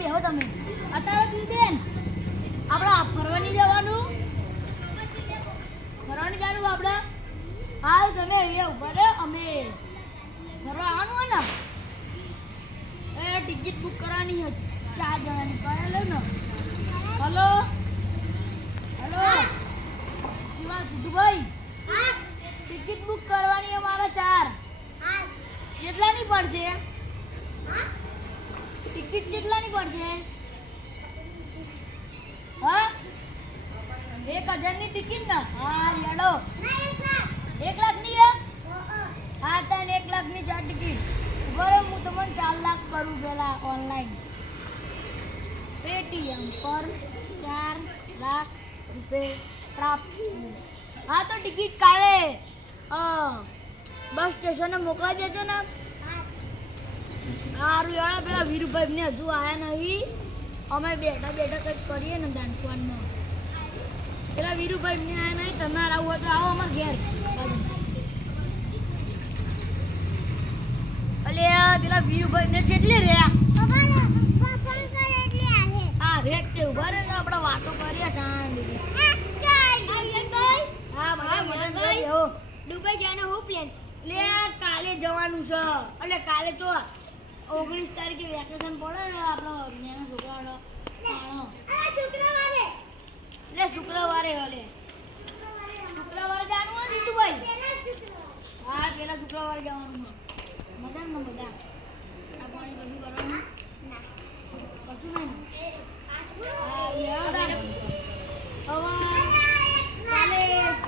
બેહો તમે અત્યારે બેન આપણે ફરવાની જવાનું આપણે હાલ તમે અહીંયા ઉભા રહો અમે ફરવા આવવાનું હોય ને ટિકિટ બુક કરવાની છે 4 જણાની કરે લો ને hello hello Shiva Siddhubhai ticket book કરવાની અમારા 4 કેટલાની પડશે ટિકિટ કેટલાની પડશે હા 1000 ની ટિકિટ ને હા રેડો 1 લાખની હા તને 1 લાખની 4 ટિકિટ બરાબર હું તમને 4 લાખ કરું પેલા ઓનલાઈન પેટીએમ પર 4 લાખ રૂપિયા પ્રાપ્ત હા તો ટિકિટ કાલે બસ સ્ટેશને મોકલાઈ દેજો ને સારું યાર પેલા વીરભાઈ ને હજુ આયા નહીં અમે બેઠા બેઠા કંઈક કરીએ ને દાનકવાનમાં પેલા વીરુભાઈ ને આયા નહીં તમારે આવું હોય તો આવો અમાર ઘેર અલે પેલા વીરુભાઈ ને કેટલી રહ્યા હા રેટ તે ઉભા રહે ને આપણે વાતો કરીએ શાંતિ હા ભાઈ હો દુબઈ જવાનો હું પ્લાન લે કાલે જવાનું છે એટલે કાલે ચો 19 તારીખે વેકેશન પડે ને આપણો નાના છોકરાનો શુક્રવારે લે શુક્રવારે જવાનું હોય જીતુભાઈ હા પેલા શુક્રવારે જવાનું મજા ને મજા આ પાણી કશું કરવાનું કશું નહીં હા યાર હવે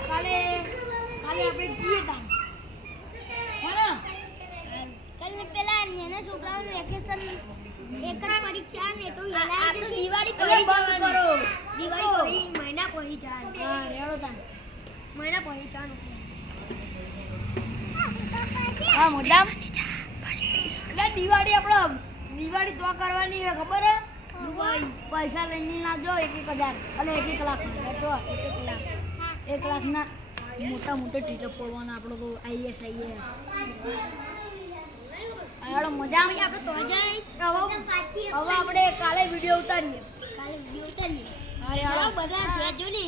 કાલે આપણે જઈએ તાં હા કાલે પેલા નાના છોકરાઓનું વેકેશન એક જ પરીક્ષા ને તો આપણે દિવાળી પછી કરો દિવાળી પછી મહિના પછી જવાનું હા રેડો તાં મહિના પછી જવાનું હા મોજામ એટલે દિવાળી તો કરવાની છે ખબર હે પૈસા લઈને લાવજો 1,000 એટલે 1 લાખ તો 1 લાખના મોટા ટીટો પડવાના આપણો તો આઈએસ આડો મજા આવી આપણે તો જાય હવે આપણે કાલે વિડિયો ઉતારીએ અરે હારે બધા જોજો ને